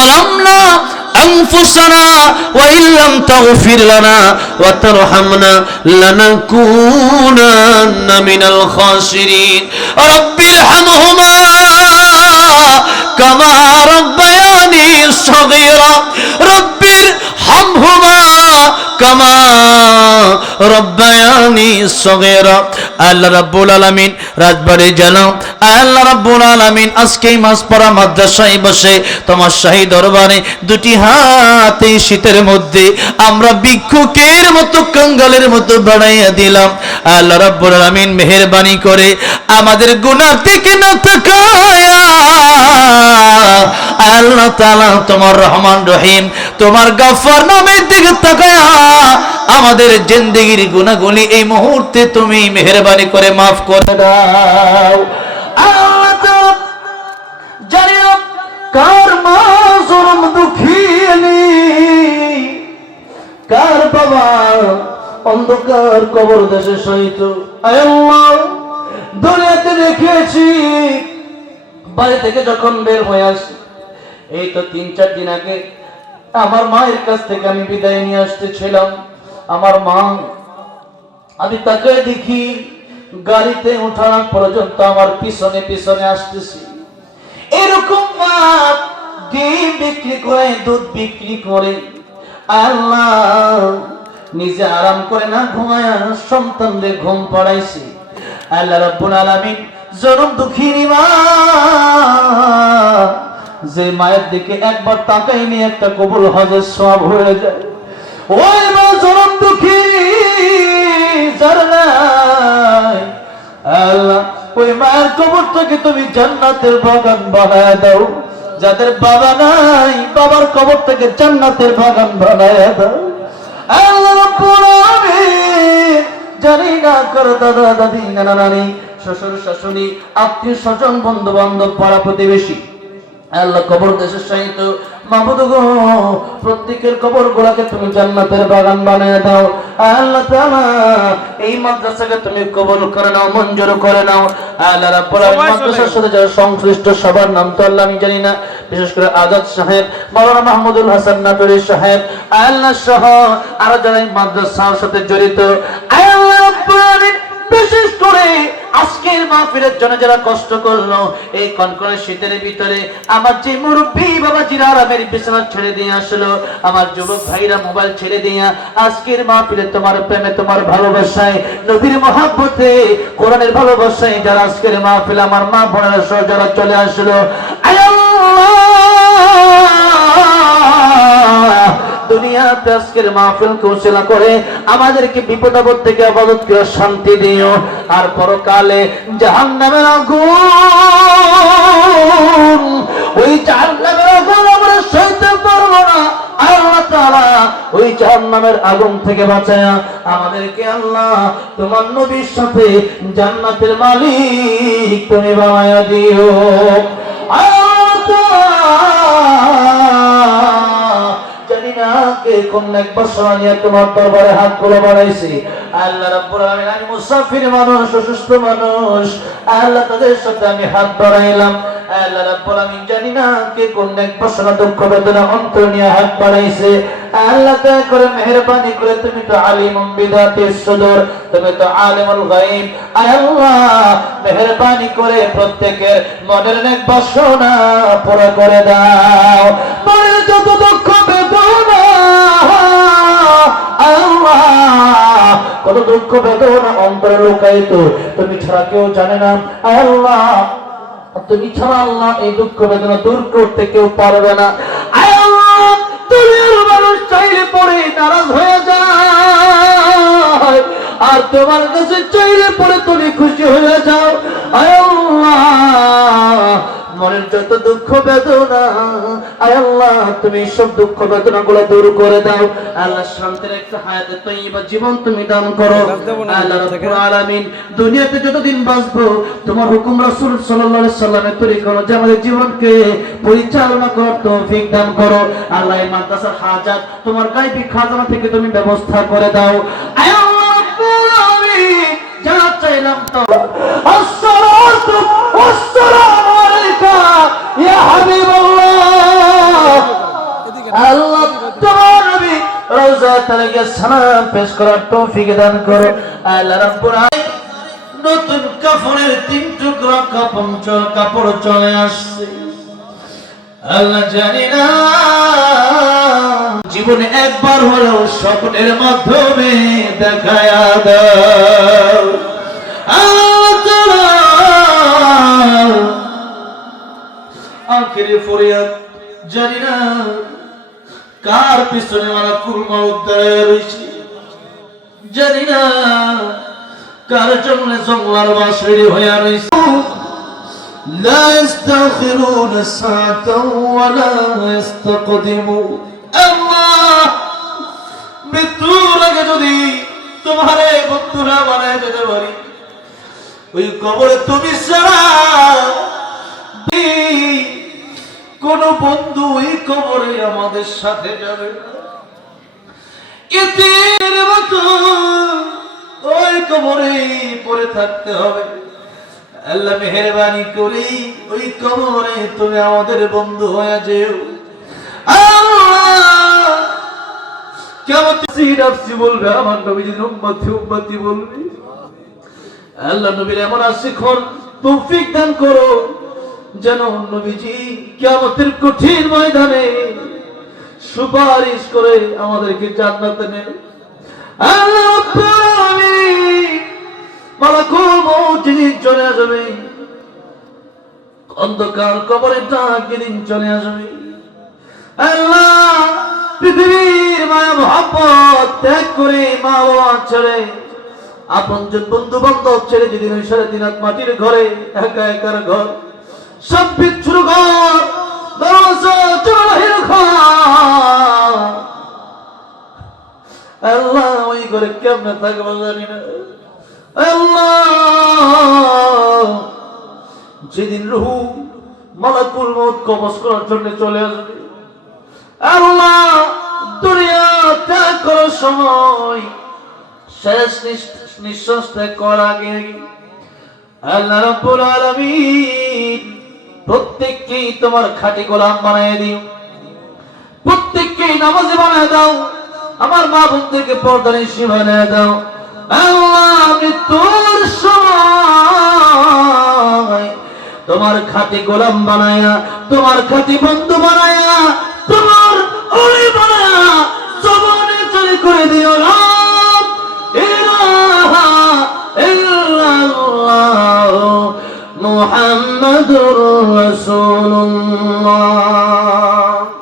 যালামনা أنفسنا وإن لم تغفر لنا وترحمنا لنكونن من الخاسرين رب ارحمهما كما ربياني صغيرا رب ارحمهما كما ربياني صغيرا আল্লাহ রাব্বুল আলামিন রাজবাড়ি জানাও আল্লাহ রাব্বুল আলামিন আজকে মাসপাড়া মাদ্রাসায় বসে তোমার শাহী দরবারে দুটি হাতে শীতের মধ্যে আমরা ভিক্ষুকের মতো কাঙ্গালের মতো বাড়াইয়া দিলাম আল্লাহ রাব্বুল আলামিন মেহেরবানি করে আমাদের গুনাহ থেকে না তাকায়া আল্লাহ তাআলা তোমার রহমান রহিম তোমার গফফার নামের দিকে তাকায়া আমাদের জিন্দেগীর গুনাহগুলি এই মুহূর্তে তুমি মেহেরবানি করে maaf করে দাও আল্লাহ তাআলা জানি না কার মা জনম দুঃখিনী কার বাবা অন্ধকার কবর দেশে শহীদ আয় আল্লাহ দুনিয়াতে রেখেছি বাড়ি থেকে যখন বের হয়ে আসি এই তো 3-4 দিন আগে আমার মায়ের কাছ থেকে আমি বিদায় নিয়ে আসতেছিলাম আমার মা আমি তাকে দেখি গাড়িতে ওঠা পর্যন্ত আমার পিছনে পিছনে আসতেছি এরকম মা ডিম বিক্রি করে দুধ বিক্রি করে আল্লাহ নিজে আরাম করে না ঘুমায়া সন্তানদের ঘুম পড়াইছি আল্লাহ রাব্বুল আলামিন জনম দুঃখিনী মা যে মায়ের দিকে একবার তাকাইনি একটা কবুল হজের সওয়াব হয়ে যায় ওই মা জনম দুঃখিনী যার নাই আল্লাহ ওই মায়ের কবরটাকে তুমি জান্নাতের বাগান বানায় দাও যাদের বাবা নাই বাবার কবরটাকে জান্নাতের বাগান বানায় দাও আল্লাহ রাব্বুল আলামিন জানি না করে দাদা দাদি নানা নানি শ্বশুর শাশুড়ি আত্মীয় স্বজন বন্ধু বান্ধব পাড়া প্রতিবেশী আল্লাহ কবর দেশের সাহিত্য মাহবুদ গো প্রত্যেকের কবর গুলাকে তুমি জান্নাতের বাগান বানিয়ে দাও আল্লাহ তাআলা এই মাদ্রাসাকে তুমি কবুল করে নাও মঞ্জুর করে নাও আল্লাহ রাব্বুল আলামিন মাদ্রাসার সাথে যারা সংশ্লিষ্ট সবার নাম তো আল্লাহ আমি জানি না বিশেষ করে আজাদ সাহেব মাওলানা মাহমুদুল হাসান নাটোরি সাহেব আল্লাহ সহ আর যারা এই মাদ্রাসার সাথে জড়িত আল্লাহ রাব্বুল আলামিন বিশেষ করে আজকের মাহফিলের জন্য যারা কষ্ট করলো এই কনকনে শীতের ভিতরে আমার যে মুরব্বী বাবাজিরা আরামের বিছানা ছেড়ে দিয়ে আসলো আমার যুবক ভাইরা মোবাইল ছেড়ে দিয়ে আজকের মাহফিলে তোমার প্রেমে তোমার ভালোবাসায় নবীর মহব্বতে কোরআনের ভালোবাসায় যারা আজকের মাহফিলে আমার মা বোনেরা সহ যারা চলে আসলো দুনিয়াতে আজকের মাহফিল কোসলা করে আমাদেরকে বিপদ আপদ থেকে আবাদত করে শান্তি দিও আর পরকালে জাহান্নামের আগুন ওই জাহান্নামের আগুন আমরা সইতে পারবো না আল্লাহ তাআলা ওই জাহান্নামের আগুন থেকে বাঁচায়া আমাদেরকে আল্লাহ তোমার নবীর সাথে জান্নাতের মালিক তুমি বানায়া দিও কে কোন এক বছর নিয়ে তোমার দরবারে হাত গুলো বাড়াইছি আল্লাহ রাব্বুল আলামিন আমি মুসাফির মানুষ অসুস্থ মানুষ আল্লাহ তাদের সাথে আমি হাত বাড়াইলাম আল্লাহ রাব্বুল আলামিন জানি না কে কোন এক বছর দুঃখ বেদনা অন্তর নিয়ে হাত বাড়াইছে আল্লাহ দয়া করে মেহেরবানি করে তুমি তো আলিমুম বিদাতিস সুদূর তুমি তো আলিমুল গায়ব আল্লাহ মেহেরবানি করে প্রত্যেকের মনের নেক বাসনা পুরো করে দাও মনের যত দুঃখ বেদনা আল্লাহ কত দুঃখ বেদনা অন্তরে লুকায়িত তুমি ছাড়া কেউ জানে না আল্লাহ তুমি ছাড়া আল্লাহ এই দুঃখ বেদনা দূর করতে কেউ পারবে না আল্লাহ দুনিয়ার মানুষ চাইলে পরে নারাজ হয়ে যায় আর তোমার কাছে চাইলে পরে তুমি খুশি হয়ে যাও আল্লাহ মনের যত দুঃখ বেদনা আয় আল্লাহ তুমি সব দুঃখ বেদনা গুলো দূর করে দাও আল্লাহ শান্তির একটা হায়াতে তৈয়বা জীবন তুমি দান করো আল্লাহ রাব্বুল আলামিন দুনিয়াতে যতদিন বাঁচবো তোমার হুকুম রাসূল সাল্লাল্লাহু আলাইহি সাল্লামের তরিকা অনুযায়ী আমাদের জীবনকে পরিচালনা করার তৌফিক দান করো আল্লাহ এই মাদ্রাসার হাজাত তোমার গায়বী খাজানা থেকে তুমি ব্যবস্থা করে দাও আয় আল্লাহ রাব্বুল আলামিন যা চাইলাম তো আসসালাতু ওয়াসসালামু আলাইকা ইয়া হাবিবাল্লাহ তাআলাকে সালাম পেশ করার তৌফিক দান করো আল্লাহ রাব্বুল আলামিন। নতুন কাফনের 3 টুকরা কাপড় চলে আসছে আল্লাহ জানি না জীবনে একবার হলেও স্বপ্নের মাধ্যমে দেখায়া দাও আখিরে ফরিয়াদ জানি না কার পিছনে মালাকুল মউত দাঁড়ায় রয়েছে, জানি না কার জন্য জঙ্গলার বাস রেডি হয়ে রয়েছে। لا يستأخرون ساعة ولا يستقدمون। আল্লাহ মৃত্যুর আগে যদি তোমারে বন্ধুরা বানায় যেতে পারি, ওই কবরে তুমি ছাড়া কোন বন্ধু ওই কবরে আমাদের সাথে যাবে না। এদের মতো ওই কবরে পড়ে থাকতে হবে। আল্লাহ মেহেরবানি করে ওই কবরে তুমি আমাদের বন্ধু হয়ে যেও। আল্লাহ কেমন নাফসি বলবে, আমার নবীজি উম্মতি বলবে। আল্লাহ নবীর এমন আশিকর তৌফিক দান করো যেন নবীজি কিয়ামতের কঠিন ময়দানে সুপারিশ করে আমাদেরকে জান্নাতে নেয়। আল্লাহ রাব্বুল আলামিন মালাকুল মউত যেদিন চলে আসবে, অন্ধকার কবরের ডাক যেদিন চলে আসবে, আল্লাহ পৃথিবীর মায়া মহব্বত ত্যাগ করে মা বাবা ছেড়ে আপনজন বন্ধু বান্ধব ছেড়ে যেদিন ওই 3.5 মাটির ঘরে একা একার ঘর, সব বিচ্ছুর ঘর, দরজা চড়াইয়ের ঘর, আল্লাহ ওই ঘরে কেমনে থাকবো জানি না। আল্লাহ যেদিন রূহ মালাকুল মউত কবজ করার জন্য চলে আসবে, আল্লাহ দুনিয়া ত্যাগ করার সময় শেষ নিঃশ্বাস ত্যাগ করার আগে আল্লাহ রাব্বুল আলামিন প্রত্যেককেই তোমার খাঁটি গোলাম বানায় দিও, প্রত্যেককেই নামাজি বানায় দাও, আমার মা বোনদেরকে পর্দানিশী বানায় দাও। আল্লাহ মৃত্যুর সময় তোমার খাঁটি গোলাম বানায়া, তোমার খাঁটি বন্ধু বানায়া, তোমার ওলি বানায়া জবানে চলে করে দিও লা ইলাহা ইল্লাল্লাহ মুহাম্মাদুর রাসূলুল্লাহ।